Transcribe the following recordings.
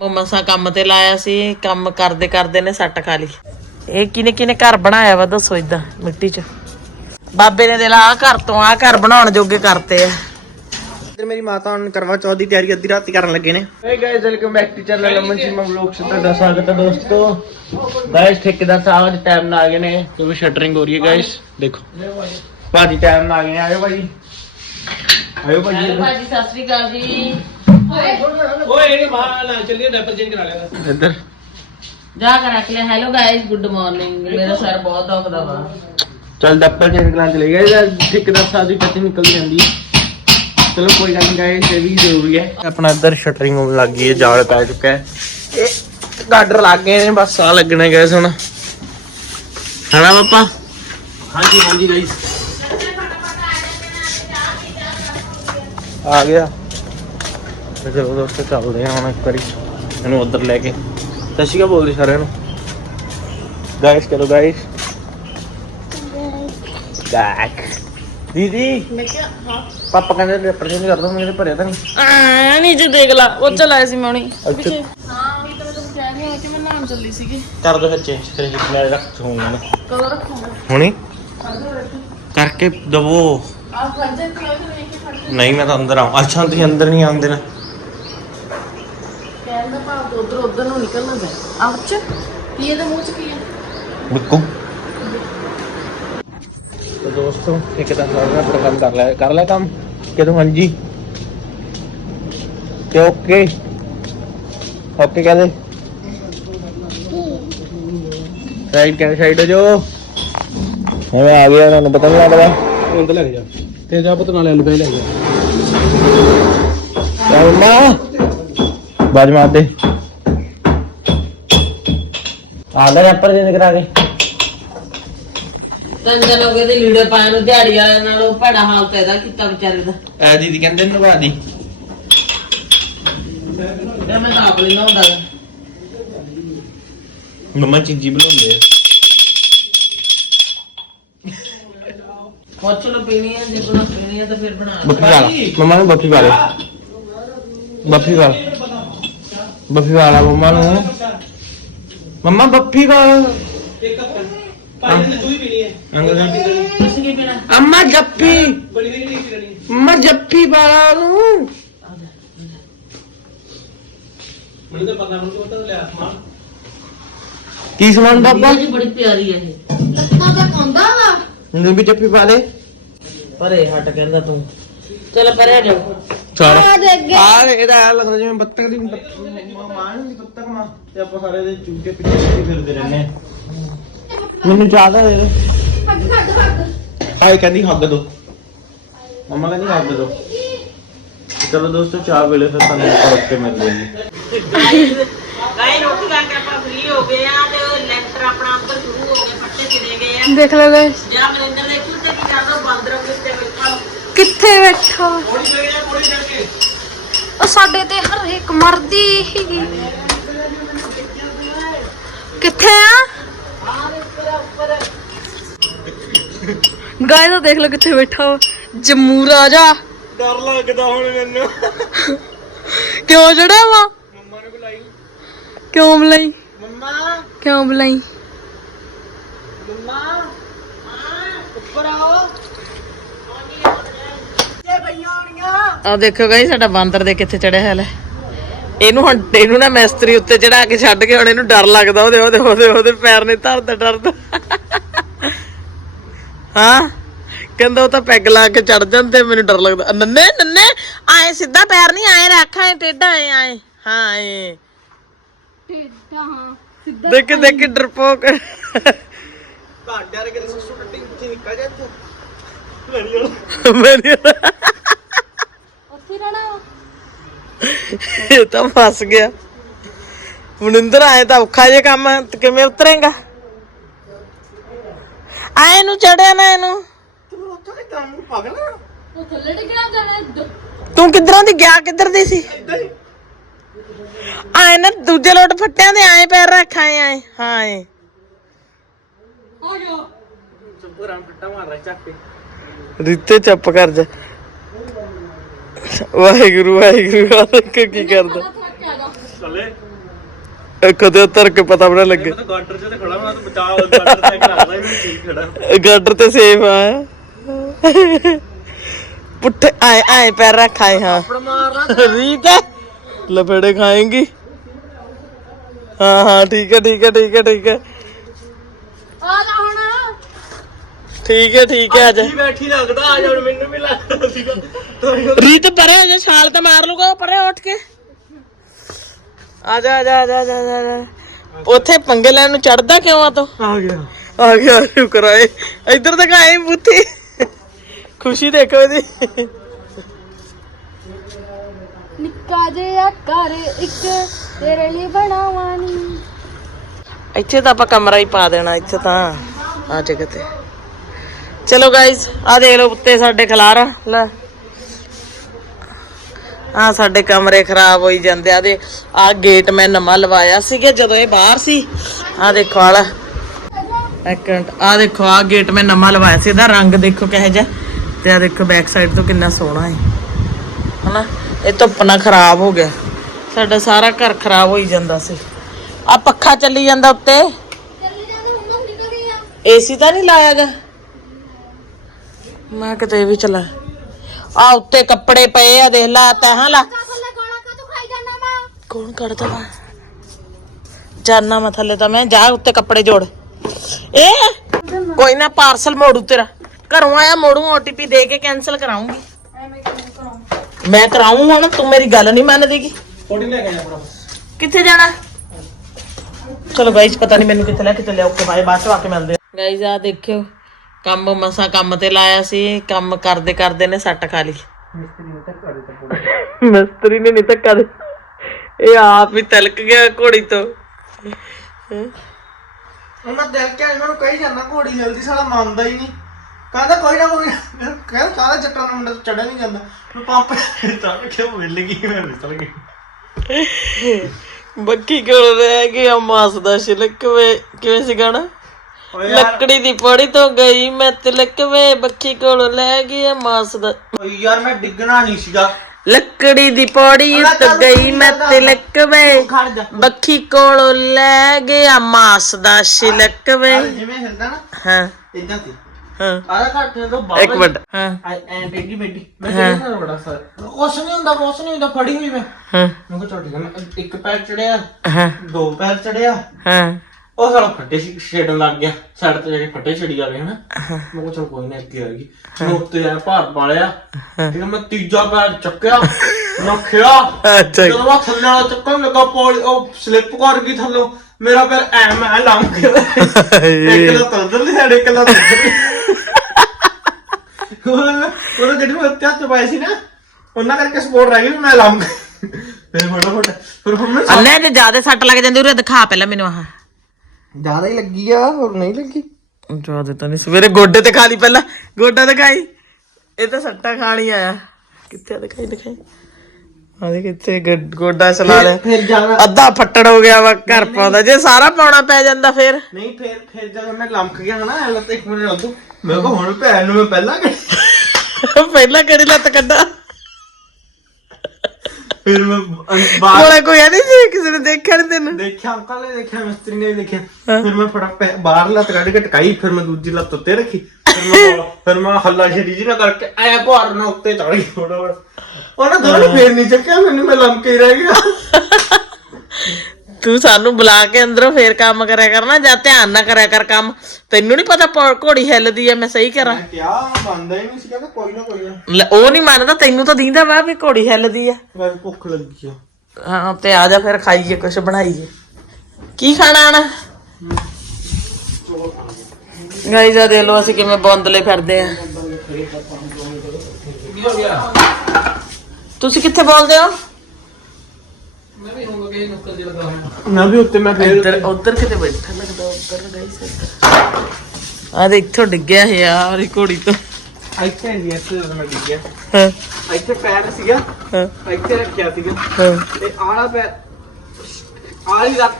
ਉਹ ਮਸਾ ਕੰਮ ਤੇ ਲਾਇਆ ਸੀ ਕੰਮ ਕਰਦੇ ਕਰਦੇ ਨੇ ਸੱਟ ਖਾ ਲਈ। ਇਹ ਕਿਨੇ ਕਿਨੇ ਘਰ ਬਣਾਇਆ ਵਾ ਦੱਸੋ ਇਦਾਂ ਮਿੱਟੀ 'ਚ। ਬਾਬੇ ਨੇ ਦੇ ਲਾ ਆਹ ਘਰ ਤੋਂ ਆ ਘਰ ਬਣਾਉਣ ਜੋਗੇ ਕਰਤੇ ਆ। ਇੱਧਰ ਮੇਰੀ ਮਾਤਾ ਹੁਣ ਕਰਵਾ ਚੌਥ ਦੀ ਤਿਆਰੀ ਅੱਧੀ ਰਾਤ ਕਰਨ ਲੱਗੇ ਨੇ। Hey guys welcome back to channel Aman ji ਮੈਂ ਵਲੌਗ ਸੇ ਤੁਹਾਡਾ ਸਵਾਗਤ ਹੈ ਦੋਸਤੋ। ਗਾਇਸ ਠੇਕੇਦਾਰ ਸਾਹਿਬ ਅੱਜ ਟਾਈਮ ਨਾਲ ਆ ਗਏ ਨੇ। ਕਿਉਂਕਿ ਸ਼ਟਰਿੰਗ ਹੋ ਰਹੀ ਹੈ ਗਾਇਸ ਦੇਖੋ। ਭਾਜੀ ਟਾਈਮ ਨਾਲ ਆ ਗਏ ਨੇ। ਆਇਓ ਭਾਜੀ। ਆਇਓ ਭਾਜੀ। ਭਾਜੀ ਸਤਿ ਸ੍ਰੀ ਅਕਾਲ ਜੀ। ਇੱਧਰ। ਜਾ ਕੇ ਰੱਖ ਲੈ। ਹੈਲੋ ਗਾਇਸ ਗੁੱਡ ਮਾਰਨਿੰਗ ਮੇਰਾ ਸਰ ਬਹੁਤ ਦੁਖਦਾ ਵਾ। ਚੱਲ ਦਫ਼ਤਰ ਚੇਂਜ ਕਰਾਂ ਚਲੇ ਗਏ। ਯਾਰ ਠੇਕੇਦਾਰ ਸਾਹਿਬ ਦੀ ਕੱਤੀ ਨਿਕਲ ਜਾਂਦੀ ਹੈ ਚਲੋ ਕੋਈ ਗੱਲ ਨਹੀਂ ਗਾਇਸ ਇਹ ਵੀ ਜ਼ਰੂਰੀ ਹੈ ਆਪਣਾ ਇੱਧਰ ਸ਼ਟਰਿੰਗ ਹੋਣ ਲੱਗ ਗਈ ਹੈ ਜਾਲ ਪੈ ਚੁੱਕਾ ਹੈ। ਇਹ ਗਾਡਰ ਲੱਗ ਗਏ ਨੇ ਬਸ ਆ ਲੱਗਣੇ ਗਾਇਸ ਹੁਣ। ਹਣਾ ਪਾਪਾ? ਹਾਂਜੀ ਹਾਂਜੀ ਗਾਇਸ ਆ ਗਿਆ। ਤੇ ਚਲੋ ਦੋਸਤੋ ਚੱਲਦੇ ਹਾਂ ਹੁਣ ਇੱਕ ਵਾਰੀ ਇਹਨੂੰ ਉੱਧਰ ਲੈ ਕੇ। ਸਸ਼ੀਕਾ ਬੋਲਦੇ ਸਾਰਿਆਂ ਨੂੰ। ਗਾਇਸ ਕਰੋ ਗਾਇਸ ਬੈਕ ਦੀਦੀ। ਮੈਂ ਕਿਹਾ ਹਾਂ। ਪਾਪਾ ਕਹਿੰਦੇ ਰਿਪਰੈਜ਼ੈਂਟ ਕਰ ਦੋ ਮੇਰੇ ਭਰਿਆ ਤਾਂ ਨਹੀਂ। ਆ ਨਹੀਂ ਜੇ ਦੇਖ ਲਾ ਉਹ ਚਲਾਇਆ ਸੀ ਮੈਂ ਹੁਣੀ। ਅੱਛਾ। ਹਾਂ ਵੀ ਤਾਂ ਮੈਂ ਤੁਹਾਨੂੰ ਕਹਿ ਰਹੀ ਹਾਂ ਕਿ ਮੈਂ ਨਾਮ ਚੱਲੀ ਸੀਗੀ। ਕਰ ਦੋ ਫਿਰ ਚੇਂਜ ਫਿਰ ਜਿੱਤਨੇ ਰੱਖ ਹੋਊਂਗਾ ਮੈਂ ਕਦੋਂ ਰੱਖੂੰਗਾ? ਹੁਣੀ? ਕਰਕੇ ਦਵੋ। ਆ ਆ ਫੜ ਕੇ ਨਹੀਂ ਮੈਂ ਤਾਂ ਅੰਦਰ ਆਉਂ। ਅੱਛਾ ਤੁਸੀਂ ਅੰਦਰ ਨਹੀਂ ਆਉਂਦੇ ਨਾ। ਕਹਿਣ ਦਾ ਭਾਵ ਉਧਰ ਉਧਰ ਨੂੰ ਨਿਕਲਣਾ ਪੈ ਆਉਚ ਕੀ ਇਹਦੇ ਮੂੰਹ ਚ ਕੀ ਹੈ ਬਿੱਕੂ। ਤਾਂ ਦੋਸਤੋ ਇੱਕ ਤਾਂ ਸਾਰਾ ਆਪਣਾ ਕੰਮ ਕਰ ਲਿਆ ਕਰ ਲਿਆ ਕੰਮ। ਕਿਦੋਂ ਹਾਂਜੀ? ਤੇ ਓਕੇ? ਓਕੇ ਕਹਦੇ? ਰਾਈਟ ਕਹਦੇ ਸਾਈਡ ਹੋ ਜੋ ਮੈਂ ਆ ਗਿਆ ਉਹਨਾਂ ਨੂੰ ਪਤਾ ਨਹੀਂ ਲੱਗਦਾ। ਹੁਣ ਤਾਂ ਲੱਗ ਜਾ। ਤੇ ਜਾ ਪੁੱਤ ਨਾਲ ਐਲਬੀ ਲੱਗ ਜਾ। ਯਾ ਮਾਂ। ਬਾਜ ਮਾਰ ਦੇ। ਆ ਲੈ ਰੈਪਰ ਦੇ ਕਰਾ ਕੇ। ਹੋ ਗਏ ਤੇ ਲੀੜੇ ਪਾਇਆ ਨੂੰ ਦਿਹਾੜੀ ਵਾਲਿਆਂ ਨਾਲ ਉਹ ਭੈੜਾ ਹਾਲ ਪੈਦਾ ਕੀਤਾ ਵਿਚਾਰੇ ਦਾ। ਐ ਦੀਦੀ ਕਹਿੰਦੇ ਨਵਾ ਦੀ। ਫਿਰ ਮੈਂ ਤਾਂ ਆਪ ਲੈਣਾ ਹੁੰਦਾ ਗਾ। ਮੰਮਾ ਚੀਜ਼ੀ ਬਣਾਉਂਦੇ ਆ। ਪੁੱਛ ਲਓ ਪੀਣੀ ਹੈ ਜੇ ਕੋਲ ਪੀਣੀ ਹੈ ਤਾਂ ਫਿਰ ਬਣਾ ਲਓ। ਬੱਫੀ ਵਾਲਾ ਮੰਮਾ ਨੂੰ ਬੱਫੀ ਵਾਲੇ ਬੱਫੀ ਵਾਲਾ ਬੱਫੀ ਵਾਲਾ ਮੰਮਾ ਨੂੰ। ਮੰਮਾ ਬੱਫੀ ਵਾਲਾ ਤੁਸੀਂ ਕੀ ਪੀਣਾ ਅੰਮਾ ਜੱਫੀ। ਅੰਮਾ ਜੱਫੀ ਵਾਲਾ ਨੂੰ। ਕੀ ਸਮਾਨ ਬਾਬਾ? ਜੀ ਬੜੀ ਪਿਆਰੀ ਹੈ ਇਹ। ਨੂੰ ਵੀ। ਜੱਫੀ ਪਾ ਦੇ ਪਰੇ ਹਟ ਕਹਿੰਦਾ ਤੂੰ। ਚਲ ਪਰੇ ਆ ਜਾਓ ਚਲ। ਆ ਇਹਦਾ ਐਂ ਲੱਗਦਾ ਜਿਵੇਂ ਬੱਤਖ ਦੀ ਮਾਂ ਦੀ ਬੱਤਖ ਮਾਂ ਤੇ ਆਪਾਂ ਸਾਰੇ ਦੇ। ਚੂਕੇ ਪਿੱਛੇ ਫਿਰਦੇ ਰਹਿੰਦੇ ਆ ਮੈਨੂੰ ਚਾਹ ਦਾ ਦੇ ਦੇ ਆਈ ਕਹਿੰਦੀ ਹੱਗ ਦੋ। ਮੰਮਾ ਕਹਿੰਦੀ ਹੱਗ ਦੋ। ਚਲੋ ਦੋਸਤੋ ਚਾਹ ਵੇਲੇ ਫਿਰ ਸਾਨੂੰ ਪਰਖ ਕੇ ਮਿਲ ਜਾਏਗੀ ਗਾਈ ਰੋਟੀ ਖਾ ਕੇ ਆਪਾਂ ਫ੍ਰੀ ਹੋ ਗਏ ਆ ਤੇ ਲੈਕਚਰ ਆਪਣਾ ਅੰਦਰ ਸ਼ੁਰੂ ਹੋ ਗਿਆ ਫੱਟੇ ਚਲੇ ਗਏ ਆ ਦੇਖ ਲਓ ਗਾਇਸ ਜਾਂ ਮਨਿੰਦਰ ਦੇ ਕੁੱਤੇ ਕੀ ਕਰਦਾ ਬਾਂਦਰਾਂ ਕਿੱਥੇ ਬੈਠਾ। ਕਿੱਥੇ ਬੈਠਾ? ਉਹ ਸਾਡੇ ਤੇ ਹਰ ਇੱਕ ਮਰਦੀ ਹੀ। ਕਿੱਥੇ ਆ? ਉਹ ਦੇਖ ਲਓ ਕਿੱਥੇ ਬੈਠਾ। ਜੰਮੂ ਰਾਜਾ। ਡਰ ਲੱਗਦਾ ਹੁਣ ਮੈਨੂੰ। ਕਿਉਂ ਜੜਿਆ ਵਾ? ਮੰਮਾ ਨੇ ਬੁਲਾਈ। ਕਿਉਂ ਬੁਲਾਈ? ਮੰਮਾ। ਕਿਉਂ ਬੁਲਾਈ? ਮੰਮਾ। ਉੱਪਰ ਆਓ। ਆ ਦੇਖੋ ਗਾਈ ਸਾਡਾ ਬਾਂਦਰ ਦੇ ਕਿੱਥੇ ਚੜਿਆ ਹੈ ਲੈ। ਇਹਨੂੰ ਹੁਣ ਇਹਨੂੰ ਨਾ ਮਿਸਤਰੀ ਉੱਤੇ ਚੜਾ ਕੇ ਛੱਡ ਕੇ ਹੁਣ ਇਹਨੂੰ ਡਰ ਲੱਗਦਾ ਉਹਦੇ ਉਹਦੇ ਉਹਦੇ ਉਹਦੇ ਪੈਰ ਨਹੀਂ ਧਰਦਾ ਡਰਦਾ। ਹਾਂ? ਕਹਿੰਦਾ ਉਹ ਤਾਂ ਪੈਗ ਲਾ ਕੇ ਚੜ ਜਾਂਦੇ ਮੈਨੂੰ ਡਰ ਲੱਗਦਾ। ਨੰਨੇ ਨੰਨੇ ਆਏ ਸਿੱਧਾ ਪੈਰ ਨਹੀਂ ਆਏ ਰੱਖ ਆਏ ਟੇਢਾ ਆਏ ਆਏ। ਹਾਂ ਆਏ। ਦੇਖ ਦੇਖ ਡਰਪੋਕ। ਘਾਟ ਡਰ ਕੇ ਸੁਸੂ ਟੱਟੀ ਉੱਚੀ ਨਿਕਲ ਜਾ ਇੱਥੋਂ। ਮੇਰੀ ਇਹ ਤਾਂ ਫਸ ਗਿਆ। ਮਨਿੰਦਰ ਆਏ ਤਾਂ ਔਖਾ ਜੇ ਕੰਮ ਹੈ, ਤੇ ਕਿਵੇਂ ਉਤਰੇਗਾ? ਆਏ ਨੂੰ ਚੜਿਆ ਨਾ ਇਹਨੂੰ। ਤੂੰ ਉੱਥੇ ਕਿ ਕੰਮ ਪਾਗਲ ਆ। ਉਹ ਥੱਲੇ ਡਿੱਗਣਾ ਜਾਣਾ ਤੂੰ ਕਿੱਧਰੋਂ ਦੀ ਗਿਆ ਕਿੱਧਰ ਦੀ ਸੀ? ਏਦਾਂ ਹੀ। ਆਏ ਨਾ ਦੂਜੇ ਲੋਟ ਫੱਟਿਆਂ ਦੇ ਆਏ ਪੈਰ ਰੱਖ ਆਏ ਆਏ। ਹਾਂ ਆਏ। ਆ ਗਿਆ ਚੁੱਪ ਰਾਂ ਟੱਟਾ ਮਾਰ ਰਿਹਾ ਚੱਕ ਕੇ ਰਿੱਤੇ ਚੁੱਪ ਕਰ ਜਾ। ਵਾਹਿਗੁਰੂ ਵਾਹਿਗੁਰੂ ਆ ਦੇਖ ਕੀ ਕਰਦਾ? ਚਲੇ। ਕਦੇ ਉਤਰ ਕੇ ਪਤਾ ਬਣਾ ਲੱਗੇ। 'ਚ ਤੇ ਖੜਾ ਹੋਣਾ ਤੂੰ ਬਚਾ ਗਾਟਰ ਤੇ ਲੱਗਦਾ ਵੀ ਠੀਕ ਖੜਾ। ਗਾਡਰ ਤੇ ਸੇਫ ਆ। ਪੁੱਠੇ ਆਏ ਆਏ ਪੈਰ ਰੱਖ ਆਏ ਹਾਂ। ਠੀਕ ਹੈ। ਲਪੇੜੇ ਖਾਏਂਗੀ। ਹਾਂ ਹਾਂ ਠੀਕ ਹੈ ਠੀਕ ਹੈ ਠੀਕ ਹੈ ਠੀਕ ਹੈ ਆ ਲੈ ਹੁਣ ਠੀਕ ਹੈ ਠੀਕ ਹੈ ਅੱਜ। ਬੈਠੀ ਲੱਗਦਾ ਆ ਜਾ ਮੈਨੂੰ ਵੀ ਲੱਗਦਾ ਸੀਗਾ। ਰੀਤ ਪਰੇ ਜੇ ਛਾਲ ਤੇ ਮਾਰ ਲੂਗਾ ਉਹ ਪਰੇ ਉੱਠ ਕੇ। ਆ ਜਾ ਆ ਜਾ ਆ ਜਾ ਆ ਜਾ, ਆ ਜਾ। ਉੱਥੇ ਪੰਗੇ ਲੈਣ ਨੂੰ ਚੜਦਾ ਕਿਉਂ ਆ ਤੂੰ? ਆ ਗਿਆ। ਆ ਗਿਆ ਸ਼ੁਕਰ ਆਏ ਇੱਧਰ ਦਿਖਾਏ ਬੁੱਤੀ ਖੁਸ਼ੀ ਦੇਖੋ ਇਹਦੀ। ਨਿੱਕਾ ਜਿਹਾ ਘਰ ਇੱਕ ਤੇਰੇ ਲਈ ਬਣਾਵਾਂ ਨੀ ਇੱਥੇ ਤਾਂ ਆਪਾਂ ਕਮਰਾ ਹੀ ਪਾ ਦੇਣਾ ਇੱਥੇ ਤਾਂ। ਆ ਜਗ੍ਹਾ ਤੇ ਚਲੋ ਗਾਇਸ ਆ ਦੇਖ ਲਓ ਉੱਤੇ ਸਾਡੇ ਖਲਾਰਾ ਲੈ। ਆ ਸਾਡੇ ਕਮਰੇ ਖਰਾਬ ਹੋਈ ਜਾਂਦੇ ਆ। ਦੇ ਆ ਗੇਟ ਮੈਂ ਨਵਾਂ ਲਵਾਇਆ ਸੀਗਾ ਜਦੋਂ ਇਹ ਬਾਹਰ ਸੀ। ਆ ਦੇਖੋ ਆਲਾ ਇੱਕ ਮਿੰਟ ਆ ਦੇਖੋ ਆ ਗੇਟ ਮੈਂ ਨਵਾਂ ਲਵਾਇਆ ਸੀ। ਇਹਦਾ ਰੰਗ ਦੇਖੋ ਕਿਹੋ ਜਿਹਾ। ਤੇ ਆ ਦੇਖੋ ਬੈਕ ਸਾਈਡ ਤੋਂ ਕਿੰਨਾ ਸੋਹਣਾ ਹੈ। ਹਨਾ? ਇਹ ਧੁੱਪ ਨਾਲ ਖਰਾਬ ਹੋ ਗਿਆ। ਸਾਡਾ ਸਾਰਾ ਘਰ ਖਰਾਬ ਹੋਈ ਜਾਂਦਾ ਸੀ। ਆ ਪੱਖਾ ਚੱਲੀ ਜਾਂਦਾ ਉੱਤੇ। ਚੱਲੀ ਜਾਂਦੀ ਹੁਣ ਨਿਕਲ ਰਹੀ ਆ। ਏਸੀ ਤਾਂ ਨਹੀਂ ਲਾਇਆਗਾ ਮੈਂ ਕਿਤੇ ਵੀ ਚਲਾ। ਆ ਉੱਤੇ ਕੱਪੜੇ ਪਏ ਆ ਦੇਖ ਲੈ ਤਹਾਂ ਲਾ। ਕੌਣ ਕੱਢਦਾ ਵਾ? ਜਾਨਾ ਮੈਂ ਥੱਲੇ ਤਾਂ ਮੈਂ ਜਾ ਉੱਤੇ ਕੱਪੜੇ ਜੋੜ। ਇਹ ਕੋਈ ਨਾ ਪਾਰਸਲ ਮੋੜੂ ਤੇਰਾ। ਘਰੋਂ ਆਇਆ ਮੋੜੂ ਓਟੀਪੀ ਦੇ ਕੇ ਕੈਨਸਲ ਕਰਾਉਂਗੀ। ਮੈਂ ਕਰਾਉਂ ਹੁਣ ਤੂੰ ਮੇਰੀ ਗੱਲ ਨਹੀਂ ਮੰਨਦੀਗੀ। ਕੋਟੀ ਲੈ ਕੇ ਜਾ ਭਰਾ ਕਿੱਥੇ ਜਾਣਾ? ਚਲੋ ਗਾਈਸ ਪਤਾ ਨਹੀਂ ਮੈਨੂੰ ਕਿੱਥੇ ਲੈ ਕੇ ਚੱਲਿਆ ਓਕੇ ਬਾਏ ਬਾਅਦ ਚ ਆ ਕੇ ਮਿਲਦੇ ਆ। ਗਾਈਸ ਆ ਦੇਖਿਓ। ਕੰਮ ਮਸਾ ਕੰਮ ਤੇ ਲਾਇਆ ਸੀ ਕੰਮ ਕਰਦੇ ਕਰਦੇ ਨੇ ਸੱਟ ਖਾ ਲਈ। ਮਿਸਤਰੀ ਨੇ ਨਹੀਂ ਧੱਕਾ ਦੇ ਇਹ ਆਪ ਹੀ ਤਲਕ ਗਿਆ ਘੋੜੀ ਤੋਂ। ਹੁਣ ਮੈਂ ਦਿਲ ਕੇ ਇਹਨਾਂ ਨੂੰ ਕਹੀ ਜਾਂਦਾ ਘੋੜੀ ਜਲਦੀ ਸਾਲਾ ਮੰਨਦਾ ਹੀ ਨਹੀਂ। ਕਹਿੰਦਾ ਕੋਈ ਨਾ ਕੋਈ ਨਾ। ਕਹਿੰਦਾ ਕਾਹਦਾ ਚੱਟਾ ਨੂੰ ਮੁੰਡਾ ਚੜਿਆ ਨਹੀਂ ਜਾਂਦਾ। ਮੈਂ ਪੰਪ ਕੇ ਮਿਲ ਗਈ ਮੈਂ ਨਿਕਲ ਗਈ ਬੱਕੀ ਕੋਲ ਰਹਿ ਗਿਆ ਮਾਸ ਦਾ ਛਿਲਕ ਵੇ ਕਿਵੇਂ ਸੀ ਗਾਣਾ? ਲੱਕੜੀ ਦੀ ਪੌੜੀ ਤੋਂ ਗਈ ਮੈਂ ਤਿਲਕ ਵੇ ਬੱਕੀ ਕੋਲ ਲੈ ਗਿਆ ਮਾਸ ਦਾ। ਓ ਯਾਰ ਮੈਂ ਡਿੱਗਣਾ ਨਹੀਂ ਸੀਗਾ। ਲੱਕੜੀ ਦੀ ਪੌੜੀ ਤੋਂ ਗਈ ਮੈਂ ਤਿਲਕ ਵੇ ਖੜ ਜਾ। ਬੱਖੀ ਕੋਲੋਂ ਲੈ ਗਿਆ ਮਾਸ ਦਾ ਛਿਲਕ ਵੇ। ਜਿਵੇਂ ਹਿਲਦਾ ਨਾ ਹਾਂ। ਇਦਾਂ ਸੀ। ਹਾਂ। ਆਰਾ ਘੱਟ ਤੋਂ ਬਾਹਰ ਇੱਕ ਮਿੰਟ। ਹਾਂ। ਐ ਬੈਠੀ ਬੈਠੀ। ਮੈਂ ਕਹਿੰਦਾ ਨਾ ਬੜਾ ਸਰ। ਕੁਛ ਨਹੀਂ ਹੁੰਦਾ ਕੁਛ ਨਹੀਂ ਹੁੰਦਾ ਫੜੀ ਹੋਈ ਮੈਂ। ਹਾਂ। ਮੈਂ ਕਿਹਾ ਚੱਲ ਠੀਕ ਹੈ ਮੈਂ ਇੱਕ ਪੈਰ ਚੜਿਆ ਹਾਂ। ਦੋ ਪੈਰ ਚੜਿਆ। ਹਾਂ। ਉਹ ਸਾਲਾ ਫੱਟੇ ਛੇੜਨ ਲੱਗ ਗਿਆ। ਸਾਈਡ ਤੇ ਜਿਹੜੇ ਫੱਟੇ ਛੜੀ ਆ ਗਏ ਹਨਾ ਮੈਂ ਕਿਹਾ ਚਲ ਕੋਈ ਨਾ ਅੱਗੇ ਆਏਗੀ ਮੈਂ ਉੱਤੇ ਆ ਭਾਰ ਪਾਲਿਆ। ਹੈ। ਮੈਂ ਤੀਜਾ ਪੈਰ ਚੱਕਿਆ। ਰੱਖਿਆ। ਅੱਛਾ ਜਦੋਂ ਮੈਂ ਥੱਲੇ ਵਾਲਾ ਚੱਕਣ ਲੱਗਾ ਪੌੜੀ ਉਹ ਸਲਿੱਪ ਕਰ ਗਈ ਥੱਲੋਂ। ਮੇਰਾ ਪੈਰ ਐ ਮੈਂ ਲੰਘ ਗਿਆ। ਇੱਕ ਦੀ ਸਾਈਡ ਇੱਕ ਲੱਤ ਉੱਧਰ ਦੀ ਉਹ ਉਹ ਜਿਹੜੀ ਮੈਂ ਉੱਤੇ ਹੱਥ ਪਾਏ ਸੀ ਨਾ ਉਹਨਾਂ ਕਰਕੇ ਸਪੋਰਟ ਰਹਿ ਗਈ ਮੈਂ ਲੰਘ ਫਿਰ ਫਟਾਫਟ ਫਿਰ ਹੁਣ ਮੈਂ ਅੰਨੇ ਜੇ ਜ਼ਿਆਦਾ ਸੱਟ ਲੱਗ ਜਾਂਦੀ ਉਰੇ ਦਿਖਾ ਪਹਿਲਾਂ ਮੈਨੂੰ ਆਹ। ਜ਼ਿਆਦਾ ਹੀ ਲੱਗੀ ਆ ਹੋਰ ਨਹੀਂ ਲੱਗੀ? ਜ਼ਿਆਦਾ ਤਾਂ ਨਹੀਂ ਸਵੇਰੇ ਗੋਡੇ ਤੇ ਖਾ ਲਈ ਪਹਿਲਾਂ ਗੋਡਾ ਦਿਖਾਈ। ਇਹ ਤਾਂ ਸੱਟਾ ਖਾਣੀ ਆਇਆ। ਕਿੱਥੇ ਆ ਦਿਖਾਈ ਦਿਖਾਈ? ਆ ਦੇ ਕਿੱਥੇ ਗ- ਗੋਡਾ ਚਲਾ ਲਿਆ। ਫਿਰ ਜ਼ਿਆਦਾ ਅੱਧਾ ਫੱਟੜ ਹੋ ਗਿਆ ਵਾ ਘਰ ਪਾਉਂਦਾ। ਜੇ ਸਾਰਾ ਪਾਉਣਾ ਪੈ ਜਾਂਦਾ ਫੇਰ। ਨਹੀਂ ਫਿਰ ਫਿਰ ਜਦੋਂ ਮੈਂ ਲੰਮਕ ਗਿਆ ਨਾ ਐ ਲੱਤ ਇੱਕ ਮਿੰਟ ਰੁਕ ਮੈਂ ਕਿਹਾ ਹੁਣ ਭੈਣ ਨੂੰ ਮੈਂ ਪਹਿਲਾਂ ਪਹਿਲਾਂ ਕਿਹੜੀ ਲੱਤ ਕੱਢਾ? ਫਿਰ ਮੈਂ ਅੰ- ਬਾਹਰ ਕੋਲੇ ਕੋਈ ਨਹੀਂ ਸੀ ਕਿਸੇ ਨੇ ਦੇਖਿਆ ਨਹੀਂ ਤੈਨੂੰ? ਦੇਖਿਆ ਅੰਕਲ ਨੇ ਦੇਖਿਆ ਮਿਸਤਰੀ ਨੇ ਵੀ ਦੇਖਿਆ ਫਿਰ ਮੈਂ ਫੜਾ ਪੈ- ਬਾਹਰ ਲੱਤ ਕੱਢ ਕੇ ਟਕਾਈ ਫਿਰ ਮੈਂ ਦੂਜੀ ਲੱਤ ਉੱਤੇ ਰੱਖੀ। ਫਿਰ ਮੈਂ ਫਿਰ ਮੈਂ ਹੱਲਾ ਸ਼ਰੀ ਜੀ ਨਾ ਕਰਕੇ ਐ ਭਾਰ ਨਾਲ ਉੱਤੇ ਚੜ ਗਈ ਥੋੜਾ ਉਹਨੇ ਦੋਨੋਂ ਫੇਰ ਨਹੀਂ ਚੱਕਿਆ ਮੈਨੂੰ ਮੈਂ ਲੰਮਕੇ ਹੀ ਰਹਿ ਗਿਆ। ਤੂੰ ਸਾਨੂੰ ਬੁਲਾ ਕੇ ਅੰਦਰੋਂ ਫੇਰ ਕੰਮ ਕਰਿਆ ਕਰਨਾ ਜਾਂ ਧਿਆਨ ਨਾ ਕਰਿਆ ਕਰ ਕੰਮ। ਤੈਨੂੰ ਨਹੀਂ ਪਤਾ ਪੌ- ਘੋੜੀ ਹਿੱਲਦੀ ਐ ਮੈਂ ਸਹੀ ਕਰਾਂ? ਮੈਂ ਕਿਹਾ ਮੰਨਦਾ ਹੀ ਨਹੀਂ ਸੀ ਕਹਿੰਦਾ ਕੋਈ ਨਾ ਕੋਈ ਨਾ। ਲੈ, ਉਹ ਨਹੀਂ ਮੰਨਦਾ ਤੈਨੂੰ ਤਾਂ ਦੀਂਦਾ ਵਾ ਵੀ ਘੋੜੀ ਹਿੱਲਦੀ ਆ। ਮੈਂ ਭੁੱਖ ਲੱਗੀ ਆ। ਹਾਂ ਤੇ ਆ ਜਾ ਫਿਰ ਖਾਈਏ ਕੁਛ ਬਣਾਈਏ। ਕੀ ਖਾਣਾ ਆਣਾ? ਗਾਈਜ਼ ਆ ਦੇ ਲੋ ਅਸੀਂ ਕਿਵੇਂ ਬੌਂਦਲੇ ਫਿਰਦੇ ਆ। ਤੁਸੀਂ ਕਿੱਥੇ ਬੋਲਦੇ ਹੋ? ਨਾ ਵੀ ਉੱਤੇ ਮੈਂ ਫੇਰ ਇੱਧਰ ਉੱਧਰ ਕਿਤੇ ਬੈਠਾ ਲੱਗਦਾ ਉੱਧਰ ਗਾਈਜ਼ ਆ ਦੇ ਇੱਥੋਂ ਡਿੱਗਿਆ ਹੈ ਯਾਰ ਇਹ ਘੋੜੀ ਤੋਂ। ਇੱਥੇ ਨਹੀਂ ਇੱਥੇ ਜਦੋਂ ਮੈਂ ਡਿੱਗਿਆ। ਹਾਂ। ਇੱਥੇ ਪੈਰ ਸੀਗਾ ਹਾਂ। ਇੱਥੇ ਰੱਖਿਆ ਸੀਗਾ। ਹਾਂ। ਤੇ ਆਲਾ ਪੈਰ ਆਲੀ ਰੱਖ।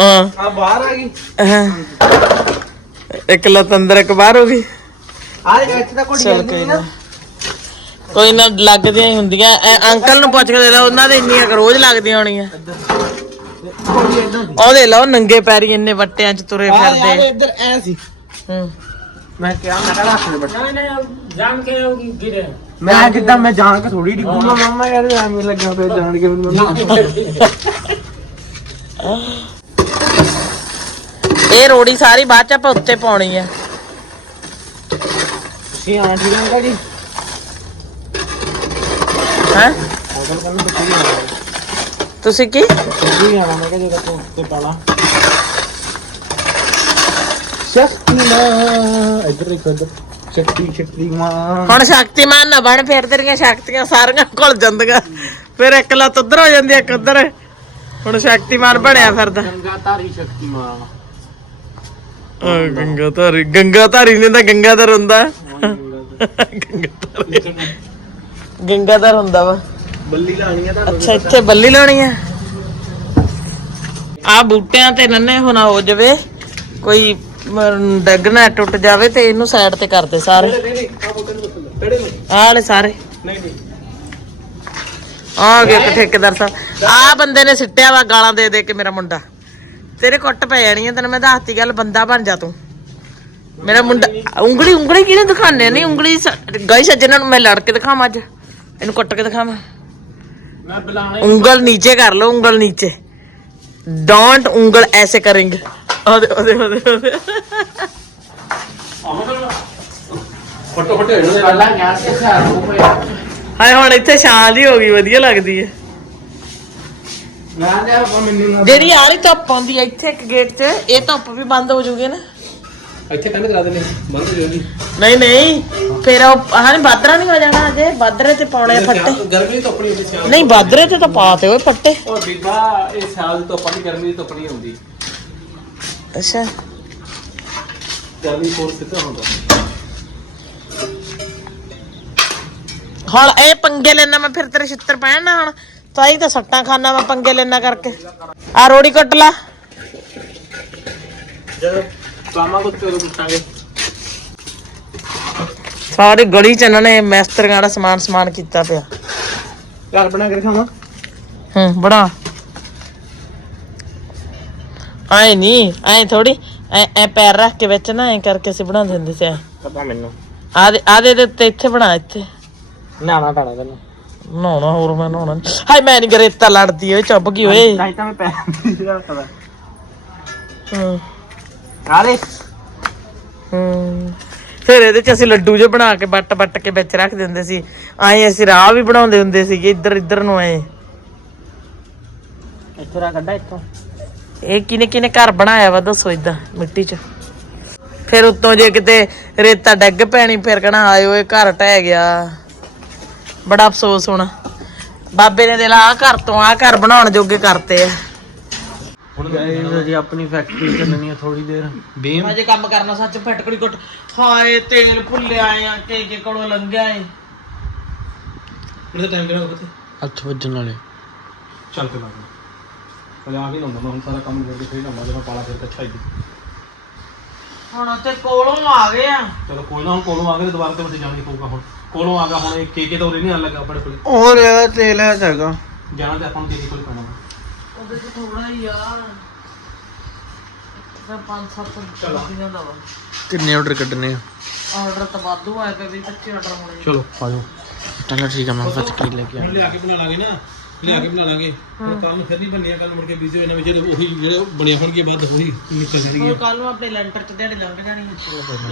ਹਾਂ। ਆ ਬਾਹਰ ਆ ਗਈ। ਹਾਂ। ਇੱਕ ਲੱਤ ਅੰਦਰ ਇੱਕ ਬਾਹਰ ਹੋ ਗਈ। ਆ ਇੱਥੇ ਤਾਂ ਕੋਈ ਨਹੀਂ ਨਾ। ਕੋਈ ਨਾ ਲੱਗਦੀਆਂ ਹੀ ਹੁੰਦੀਆਂ। ਐ ਅੰਕਲ ਨੂੰ ਪੁੱਛ ਕੇ ਦੇ ਲੈ ਉਹਨਾਂ ਦੇ ਇੰਨੀਆਂ ਕੁ ਰੋਜ਼ ਲੱਗਦੀਆਂ ਹੋਣੀਆਂ। ਸੀ ਉਹਦੇ ਲਓ ਨੰਗੇ ਪੈਰੀ ਇੰਨੇ ਵੱਟਿਆਂ 'ਚ ਤੁਰੇ ਫਿਰਦੇ। ਇੱਧਰ ਐ ਸੀ। ਹੂੰ। ਮੈਂ ਕਿਹਾ ਮੈਂ ਕਿਹੜਾ ਹੱਥ ਦੇ ਬੱਟੇ ਨਹੀਂ ਨਹੀਂ ਜਾਣ ਕੇ ਗਿਰੇ ਮੈਂ ਕਿੱਦਾਂ ਮੈਂ ਜਾਣ ਕੇ ਥੋੜੀ ਡਿੱਗੂਗਾ ਮਾਮਾ ਯਾਰ ਐਵੇਂ ਲੱਗਿਆ ਪਿਆ ਜਾਣ ਕੇ ਮੈਨੂੰ ਇਹ ਰੋੜੀ ਸਾਰੀ ਬਾਅਦ 'ਚ ਆਪਾਂ ਉੱਤੇ ਪਾਉਣੀ ਆ। ਕੀ ਆਣਾ ਠੀਕ ਹੈ ਅੰਕਲ ਜੀ? ਹੈ? ਹੋਟਲ ਕਰਨ ਤੋਂ ਕੀ ਆਣਾ ਤੁਸੀਂ ਕੀ? ਕੀ ਆਣਾ ਮੈਂ ਕਿਹਾ ਜਦੋਂ ਤੂੰ ਤੇ ਪਾਲਾ ਸ਼ਕਤੀਮਾਨ ਇੱਧਰ ਦੇਖੋ ਇੱਧਰ ਸ਼ਕਤੀ ਸ਼ਕਤੀਮਾਨ ਹੁਣ ਸ਼ਕਤੀਮਾਨ ਨਾ ਬਣ ਫਿਰ ਤੇਰੀਆਂ ਸ਼ਕਤੀਆਂ ਸਾਰੀਆਂ ਘੁਲ ਜਾਂਦੀਆਂ। ਫਿਰ ਇੱਕ ਲੱਤ ਉਧਰ ਹੋ ਜਾਂਦੀ ਇੱਕ ਉਧਰ। ਹੁਣ ਸ਼ਕਤੀਮਾਨ ਬਣਿਆ ਫਿਰਦਾ। ਗੰਗਾ ਧਾਰੀ ਸ਼ਕਤੀਮਾਨ ਆ ਗੰਗਾ ਧਾਰੀ ਗੰਗਾ ਧਾਰੀ ਨੇ ਤਾਂ ਗੰਗਾਧਰ ਹੁੰਦਾ ਗੰਗਾਧਰ। ਗੰਗਾਧਰ ਹੁੰਦਾ ਵਾ। ਬੱਲੀ ਲਾਣੀ ਆ ਤੁਹਾਨੂੰ ਅੱਛਾ ਇੱਥੇ ਬੱਲੀ ਲਾਉਣੀ ਆ। ਆ ਬੂਟਿਆਂ ਤੇ ਨੰਨੇ ਹੁਣ ਹੋ ਜਾਵੇ ਕੋਈ ਮ, ਡੱਗਣਾ ਟੁੱਟ ਜਾਵੇ ਤੇ ਇਹਨੂੰ ਸਾਈਡ ਤੇ ਕਰਦੇ ਸਾਰੇ। ਨੂੰ ਆਹ ਵਾਲੇ ਸਾਰੇ। ਆ ਗਿਆ ਇੱਕ ਠੇਕੇਦਾਰ ਸਾਹਿਬ। ਆ ਬੰਦੇ ਨੇ ਸਿੱਟਿਆ ਵਾ ਗਾਲਾਂ ਦੇ ਦੇ ਕੇ ਮੇਰਾ ਮੁੰਡਾ। ਤੇਰੇ ਕੁੱਟ ਪੈ ਜਾਣੀ ਆ ਤੈਨੂੰ ਮੈਂ ਦੱਸਤੀ ਗੱਲ ਬੰਦਾ ਬਣ ਜਾ ਤੂੰ। ਮੇਰਾ ਮੁੰਡਾ ਉਂਗਲੀ ਉਂਗਲੀ ਕਿਹਨੇ ਦਿਖਾਣੇ ਨਹੀਂ ਉਂਗਲੀ ਗਾਈ ਸੱਜਣਾ ਨੂੰ ਮੈਂ ਲੜ ਕੇ ਦਿਖਾਵਾਂ ਅੱਜ। ਇਹਨੂੰ ਕੁੱਟ ਕੇ ਦਿਖਾਵਾਂ। ਮੈਂ ਬੁਲਾਣਾ ਉਂਗਲ ਨੀਚੇ ਕਰ ਲਓ ਉਂਗਲ ਨੀਚੇ। ਡੋਂਟ ਉਂਗਲ ਐਸੇ ਕरेंगे ਉਹਦੇ ਉਹਦੇ ਉਹਦੇ ਉਹਦੇ ਫਟੋ ਫਟੇ ਹੋ ਜਾਣੇ ਪਹਿਲਾਂ ਗਿਆ ਸੀ ਹਥਿਆਰ ਨੂੰ ਕੋਈ। ਹਾਏ ਹੁਣ ਇੱਥੇ ਛਾਂ ਦੀ ਹੋ ਗਈ ਵਧੀਆ ਲੱਗਦੀ ਹੈ। ਜਿਹੜੀ ਆ ਰਹੀ ਧੁੱਪ ਆਉਂਦੀ ਹੈ ਇੱਥੇ ਇੱਕ ਗੇਟ 'ਚ ਇਹ ਧੁੱਪ ਵੀ ਬੰਦ ਹੋ ਜੂਗੀ ਨਾ। ਇੱਥੇ ਕੰਨ ਕਰਾ ਦੇਣੇ ਬੰਦ ਹੋ ਜਾਣੀ ਨਹੀਂ ਨਹੀਂ। ਫਿਰ ਉਹ ਹਾਂ ਬਾਦਰਾ ਨਹੀਂ ਹੋ ਜਾਣਾ ਅਜੇ? ਬਾਦਰੇ ਤੇ ਪਾਉਣੇ ਆ ਫੱਟੇ। ਗਰਮੀ ਤੋਂ ਆਪਣੀ ਹੁੰਦੀ ਸਿਆਲ ਨਹੀਂ ਬਾਦਰੇ ਤੇ ਤਾਂ ਪਾਤੇ ਓਏ ਫੱਟੇ। ਉਹ ਬੀਬਾ ਇਹ ਸਿਆਲ ਦੀ ਧੁੱਪ ਦੀ ਗਰਮੀ ਦੀ ਧੁੱਪ ਨਹੀਂ ਹੁੰਦੀ। ਅੱਛਾ। ਗਰਮੀ ਕੋਲ ਕਿੱਥੇ ਹੁੰਦਾ? ਹੁਣ ਇਹ ਪੰਗੇ ਲੈਣਾ ਮੈਂ ਫਿਰ ਤੇਰੇ ਛਿੱਤਰ ਪੈਣ ਨਾ ਹੁਣ। ਤਾਈ ਤਾਂ ਸੱਟਾਂ ਖਾਣਾ ਮੈਂ ਪੰਗੇ ਲੈਣਾ ਕਰਕੇ। ਆ ਰੋੜੀ ਕੱਟ ਲਾ। ਜਦੋਂ ਕਾਮਾ ਕੋ ਤੇਰੇ ਕੁੱਟਾਂਗੇ। ਸਾਰੀ ਗਲੀ ਚ ਇਹਨਾਂ ਨੇ ਮੈਸਤਰੀਆਂ ਦਾ ਸਮਾਨ ਸਮਾਨ ਕੀਤਾ ਪਿਆ। ਘਰ ਬਣਾ ਕੇ ਖਾਵਾਂ ਹੂੰ ਬਣਾ। ਆਏ ਨਹੀਂ ਆਏ ਥੋੜੀ ਐ ਐ ਪੈਰ ਰੱਖ ਕੇ ਵਿੱਚ ਨਾ ਐ ਕਰਕੇ ਸੀ ਬਣਾ ਦਿੰਦੇ ਸੀ ਪਤਾ ਮੈਨੂੰ। ਆਦੇ ਆਦੇ ਦੇ ਉੱਤੇ ਇੱਥੇ ਬਣਾ ਇੱਥੇ। ਨਾਣਾ ਪੈਣਾ ਤੈਨੂੰ। ਨਹਾਉਣਾ ਹੋਰ ਮੈਂ ਨਹਾਉਣਾ ਨੀ। ਹਾਏ ਮੈਂ ਨਹੀਂ ਗਰੇਤਾ ਲੜਦੀ ਓਏ ਚੁੱਪ ਗਈ ਓਏ। ਨਹੀਂ ਤਾਂ ਮੈਂ ਦੀ ਰੱਖਦਾ। ਹੂੰ। ਹੂੰ। ਫਿਰ ਇਹਦੇ ਚ ਅਸੀਂ ਲੱਡੂ ਜੇ ਬਣਾ ਕੇ ਬੱਟ ਬੱਟ ਕੇ ਵਿੱਚ ਰੱਖ ਦਿੰਦੇ ਸੀ। ਆਏ ਅਸੀਂ ਰਾਹ ਵੀ ਬਣਾਉਂਦੇ ਹੁੰਦੇ ਸੀਗੇ ਇੱਧਰ ਇੱਧਰ ਨੂੰ ਆਏ। ਇੱਥੋਂ ਰਾ ਕੱਢਾ ਇੱਥੋਂ। ਇਹ ਕਿਨੇ ਕਿਨੇ ਘਰ ਬਣਾਇਆ ਵਾ ਦੱਸੋ ਇਦਾਂ ਮਿੱਟੀ 'ਚ। ਫਿਰ ਉੱਤੋਂ ਜੇ ਕਿਤੇ ਰੇਤਾ ਡੱਗ ਪੈਣੀ ਫਿਰ ਕਹਣਾ ਆਏ ਓਏ ਘਰ ਟਹਿ ਗਿਆ। ਬੜਾ ਅਫਸੋਸ ਹੋਣਾ। ਬਾਬੇ ਨੇ ਦਿਲ ਆ ਘਰ ਤੋਂ ਆ ਘਰ ਬਣਾਉਣ ਜੋਗੇ ਕਰਤੇ ਆ। ਹੁਣ ਗਏ ਜੀ ਆਪਣੀ ਫੈਕਟਰੀ ਚੱਲਣੀ ਆ ਥੋੜੀ ਦੇਰ। ਬੀਮ। ਅਜੇ ਕੰਮ ਕਰਨਾ ਸੱਚ ਫਟਕੜੀ ਕੁੱਟ ਹਾਏ ਤੇਲ ਭੁੱਲਿਆ ਆ ਕੇ ਕੇ ਕੋਲੋਂ ਲੰਘਿਆ ਏ। ਉਹਦਾ ਟਾਈਮ ਕਿਹੜਾ ਹੋਵੇ 8 ਵਜਣ ਵਾਲੇ। ਚੱਲ ਕੇ ਪਹਿਲੇ ਆ ਕੇ ਲਾਉਂਦਾ ਮੈਂ ਹੁਣ ਸਾਰਾ ਕੰਮ ਕਰਕੇ ਫੇਰ ਲਾਉਂਦਾ ਜਦੋਂ ਪਾਲਾ ਫਿਰ ਅੱਛਾ ਹੀ ਹੁਣ ਤੇ ਕੋਲੋਂ ਆ ਗਏ ਆ। ਚਲੋ ਕੋਈ ਨਾ ਹੁਣ ਕੋਲੋਂ ਆ ਗਏ ਦੁਬਾਰਾ ਤੇ ਉੱਥੇ ਜਾਣਾ ਹੀ ਪਊਗਾ ਹੁਣ। ਕੋਲੋਂ ਆ ਗਿਆ ਹੁਣ ਇਹ ਕੇਕੇ ਤਾਂ ਉਰੇ ਨਹੀਂ ਆਣ ਲੱਗਾ ਆਪਣੇ ਕੋਲ। ਹੋਰ ਤੇਲ ਹੈ ਹੈਗਾ ਜਾਣਾ ਤੇ ਆਪਾਂ ਨੂੰ ਕੇਕੇ ਕੋਲ ਹੀ ਪੈਣਾ। ਉਹਦੇ ਚ ਥੋੜਾ ਹੀ ਆ। ਤਾਂ 5-7 ਚੀਜ਼ਾਂ ਦਾ ਵਾ। ਕਿੰਨੇ ਆਰਡਰ ਕੱਢਨੇ ਆ? ਆਰਡਰ ਤਾਂ ਵਾਧੂ ਆਏ ਪਏ ਵੀ 25 ਆਰਡਰ ਹੋਣੇ ਚਲੋ ਆ ਜਾਓ। ਚਲੋ ਠੀਕ ਆ ਮੈਂ ਫੈਕਟਰੀ ਲੈ ਕੇ ਆ ਲਿਆ ਕੇ ਬਣਾ ਲਾਂਗੇ ਨਾ। ਲਿਆ ਕੇ ਬਣਾ ਲਾਂਗੇ। ਹੁਣ ਕੰਮ ਫਿਰ ਨਹੀਂ ਬਣਿਆ ਕੱਲ ਮੁੜ ਕੇ ਬੀਜ਼ੀ ਵਿੱਚ ਜਦੋਂ ਉਹੀ ਜਿਹੜੇ ਬਣੇ ਹੋਣਗੇ ਬਾਅਦ ਉਹੀ ਨਿਕਲ ਜਾਣਗੇ। ਕੱਲ ਨੂੰ ਆਪਣੇ ਲੈਂਟਰ ਚ ਦਿਹਾੜੀ ਲੰਘ ਜਾਣੀ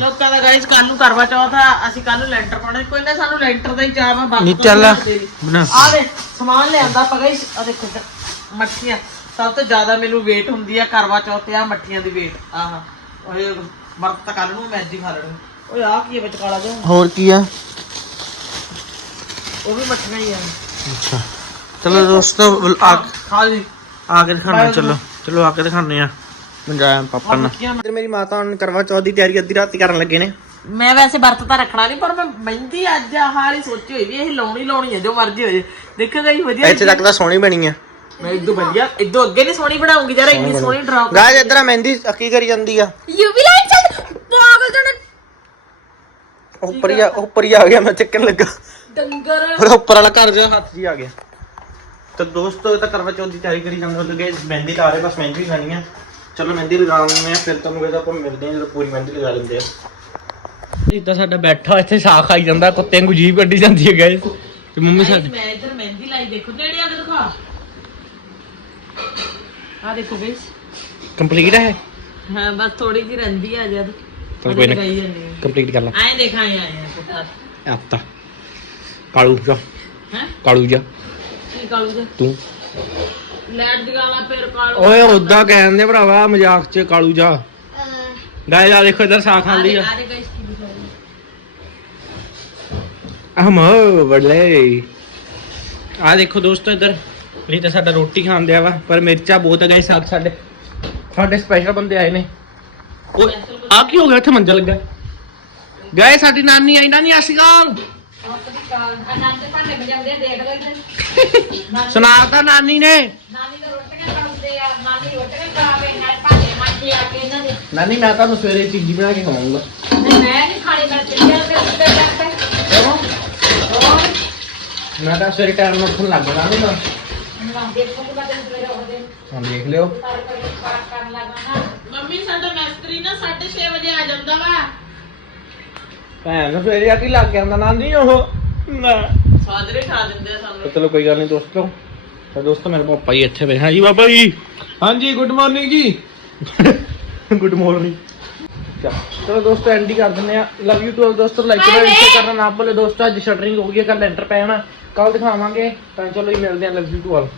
ਲੋਕਾਂ ਦਾ ਗਾਇਸ ਕੱਲ ਨੂੰ ਕਰਵਾ ਚੌਥ ਆ ਅਸੀਂ ਕੱਲ ਨੂੰ ਲੈਂਟਰ ਪਾਉਣਾ। ਕੋਈ ਨਾ ਸਾਨੂੰ ਲੈਂਟਰ ਦਾ ਹੀ ਚਾਹ ਵਾ ਬਾਕੀ ਨਹੀਂ ਚੱਲ। ਬਣਾ। ਆ ਦੇ ਸਮਾਨ ਲਿਆਂਦਾ ਆਪਾਂ ਗਾਇਸ ਆ ਦੇਖੋ ਇੱਧਰ, ਮੱਠੀਆਂ। ਸਭ ਤੋਂ ਜ਼ਿਆਦਾ ਮੈਨੂੰ ਵੇਟ ਹੁੰਦੀ ਆ ਕਰਵਾ ਚੌਥ ਤੇ ਆ ਮੱਠੀਆਂ ਦੀ ਵੇਟ ਆਹ ਓਏ ਵਰਤ ਤਾਂ ਕੱਲ ਨੂੰ ਮੈਂ ਅੱਜ ਹੀ ਖਾ ਲੈਣੀ ਓਏ ਆ ਕੀ ਹੈ ਵਿੱਚ ਕਾਲਾ ਜਿਹਾ? ਹੋਰ ਕੀ ਆ? ਉਹ ਵੀ ਮੱਠੀਆਂ ਹੀ ਆ। ਅੱਛਾ। ਚਲੋ ਦੋਸਤੋ ਆ ਖਾ ਲਈ। ਆ ਕੇ ਦਿਖਾਣੇ ਚਲੋ। ਚਲੋ ਆ ਕੇ ਦਿਖਾਣੇ ਆ ਮੰਜਾਇਆ ਪਾਪਾ ਨਾਲ ਮੱਠੀਆਂ ਮੇਰੀ ਮਾਤਾ ਹੁਣ ਕਰਵਾ ਚੌਥ ਦੀ ਤਿਆਰੀ ਅੱਧੀ ਰਾਤ ਕਰਨ ਲੱਗੇ ਨੇ। ਮੈਂ ਵੈਸੇ ਵਰਤ ਤਾਂ ਰੱਖਣਾ ਨਹੀਂ ਪਰ ਮੈਂ ਮਹਿੰਦੀ ਅੱਜ ਆਹ ਵਾਲੀ ਸੋਚੀ ਹੋਈ ਵੀ ਇਹ ਲਾਉਣੀ ਲਾਉਣੀ ਹੈ ਜੋ ਮਰਜ਼ੀ ਹੋ ਜੇ ਦੇਖੇਗਾ ਹੀ ਵਧੀਆ ਇੱਥੇ ਤੱਕ ਤਾਂ ਸੋਹਣੀ ਬਣੀ ਆ। ਮੈਂ ਇਦੋਂ ਵਧੀਆ ਇਦੋਂ ਅੱਗੇ ਨਹੀਂ ਸੋਹਣੀ ਬਣਾਉਂਗੀ ਜਰਾ ਇੰਨੀ ਸੋਹਣੀ ਡਰਾਪ ਗਾਇ ਇਧਰ ਮਹਿੰਦੀ ਕੀ ਕਰੀ ਜਾਂਦੀ ਆ। ਯੂ ਵੀ ਲਾਈਟ ਚੱਲ ਪਾਗਲ ਜਣ। ਉੱਪਰ ਹੀ ਆ ਉੱਪਰ ਹੀ ਆ ਗਿਆ ਮੈਂ ਚੱਕਣ ਲੱਗਾ। ਡੰਗਰ। ਉੱਪਰ ਵਾਲਾ ਘਰ ਜਿਹਾ ਹੱਥ ਜੀ ਆ ਗਿਆ। ਤਾਂ ਦੋਸਤੋ ਇਹ ਤਾਂ ਕਰਵਾ ਚੌਥ ਦੀ ਤਿਆਰੀ ਕਰੀ ਜਾਂਦੇ ਹੋ ਗਏ ਮਹਿੰਦੀ ਲਾ ਰਹੇ ਬਸ ਮਹਿੰਦੀ ਲਾਣੀ ਆ। ਚਲੋ ਮਹਿੰਦੀ ਲਗਾਉਣੇ ਆ ਫਿਰ ਤੁਹਾਨੂੰ ਕਹਿੰਦਾ ਆਪਾਂ ਮਿਲਦੇ ਹਾਂ ਜਦੋਂ ਪੂਰੀ ਮਹਿੰਦੀ ਲਗਾ ਲੈਂਦੇ ਆ ਇਹ ਤਾਂ ਸਾਡਾ ਬੈਠਾ ਇੱਥੇ ਸਾਹ ਖਾਈ ਜਾਂਦਾ ਕੁੱਤੇ ਨੂੰ ਜੀਭ ਕੱਢੀ ਜਾਂਦੀ ਹੈ ਗਾਇਸ। ਤੇ ਮੰਮੀ ਸਾਡੀ ਮੈਂ ਇੱਧਰ ਮਹਿੰਦੀ ਲਾਈ ਦੇਖੋ ਨੇੜੇ ਆ ਕੇ ਦਿਖਾ। ਆ ਦੇਖੋ ਗਾਇਸ ਕੰਪਲੀਟ ਹੈ ਹਾਂ ਬਸ ਥੋੜੀ ਜਿਹੀ ਰਹਿੰਦੀ ਆ ਜਦ। ਤਾਂ ਕੋਈ ਨਾ। ਕੰਪਲੀਟ ਕਰ ਲਾ। ਆਏ ਦੇਖਾਂ ਆਏ ਆਏ ਆਤਾ ਕਾਲੂ ਜਾ। ਹੈ? ਕਾਲੂ ਜਾ। ਕੀ ਕਾਲੂ ਦੇ ਤੂੰ। ਲੈਟ ਜਗਾਣਾ ਫਿਰ ਕਾਲੂ। ਓਏ ਉਦਾਂ ਕਹਿੰਦੇ ਭਰਾਵਾ ਮਜ਼ਾਕ 'ਚ ਕਾਲੂ ਜਾ। ਗਾਇਸ ਆ ਦੇਖੋ ਇਧਰ ਸਾਹ ਖਾਂਦੀ ਆ। ਅਹਮ ਬੜਲੇ ਆ ਦੇਖੋ ਦੋਸਤੋ ਇਧਰ। ਇਹ ਤਾਂ ਸਾਡਾ ਰੋਟੀ ਖਾਣ ਦਿਆ ਵਾ ਪਰ ਮਿਰਚਾ ਬਹੁਤ ਹੈ ਗਾਇਸ ਸਾਥ ਸਾਡੇ। ਸਾਡੇ ਸਪੈਸ਼ਲ ਬੰਦੇ ਆਏ ਨੇ। ਓਏ ਆ ਕੀ ਹੋ ਗਿਆ? ਇੱਥੇ ਮੰਜਾ ਲੱਗਾ। ਗਾਇਸ ਸਾਡੀ ਨਾਨੀ ਆਈ ਨਾਨੀ ਆਸ਼ਿਕਾਲ ਆਨੰਦ ਭਾਂਡੇ ਵਜਾਉਂਦੇ ਦੇਖ ਲਓ ਇੱਧਰ ਸੁਣਾਤਾ ਨਾਨੀ ਨੇ। ਨਾਨੀ ਦਾ ਰੋਟੀਆਂ ਖਾਉਂਦੇ ਆ ਨਾਨੀ ਰੋਟੀਆਂ ਖਾਵੇ ਨਾਲ ਭਾਂਡੇ ਮਾਂਜੇ ਆ ਕੇ ਇਹਨਾਂ ਦੇ ਨਾਨੀ ਮੈਂ ਤੁਹਾਨੂੰ ਸਵੇਰੇ ਚੀਜ਼ੀ ਬਣਾ ਕੇ ਖਵਾਉਂਗਾ। ਨਹੀਂ, ਮੈਂ ਨਹੀਂ ਖਾਣੀ ਮੈਂ ਚੱਲਿਆ ਤੇ ਜਾਂਦੇ ਹੋਰ ਮੈਂ ਤਾਂ ਸਵੇਰੇ ਟਾਈਮ ਨਾਲ ਉੱਠਣ ਲੱਗ ਜਾਣਾ ਨਾ। ਮੈਂ ਦੇਖੋ ਲਿਓ। ਨਾ ਮੰਮੀ ਸਾਡਾ ਮਿਸਤਰੀ ਨਾ 6:30 ਵਜੇ ਆ ਜਾਂਦਾ ਵਾ। ਭੈਣ ਨੂੰ ਸਵੇਰੇ ਆ ਕੀ ਲੱਗ ਜਾਂਦਾ ਨਾਨੀ ਉਹ। ਨਾ। ਸਾਜਰੇ ਖਾ ਦਿੰਦੇ ਆ ਸਾਨੂੰ। ਚਲੋ ਕੋਈ ਗੱਲ ਨਹੀਂ ਦੋਸਤੋ। ਤਾਂ ਦੋਸਤੋ ਮੇਰੇ ਪਾਪਾ ਜੀ ਇੱਥੇ ਬੈਠੇ। ਹਾਂ ਜੀ ਬਾਬਾ ਜੀ। ਹਾਂਜੀ ਗੁੱਡ ਮਾਰਨਿੰਗ ਜੀ। ਗੁੱਡ ਮਾਰਨਿੰਗ ਚਲੋ ਦੋਸਤੋ ਐਂਡੀ ਕਰ ਦਿੰਦੇ ਆ। ਲਵ ਯੂ ਟੂ ਦੋਸਤੋ। ਲਾਈਕ ਕਰਨਾ ਨਾ ਭੁੱਲੇ। ਦੋਸਤੋ ਅੱਜ ਸ਼ਟਰਿੰਗ ਹੋ ਗਈ ਹੈ ਕੱਲ ਲੈਂਟਰ ਪੈਣਾ ਕੱਲ ਦਿਖਾਵਾਂਗੇ ਤਾਂ ਚਲੋ ਜੀ ਮਿਲਦੇ ਆ ਲਵ ਯੂ ਟੂ ਆਲ।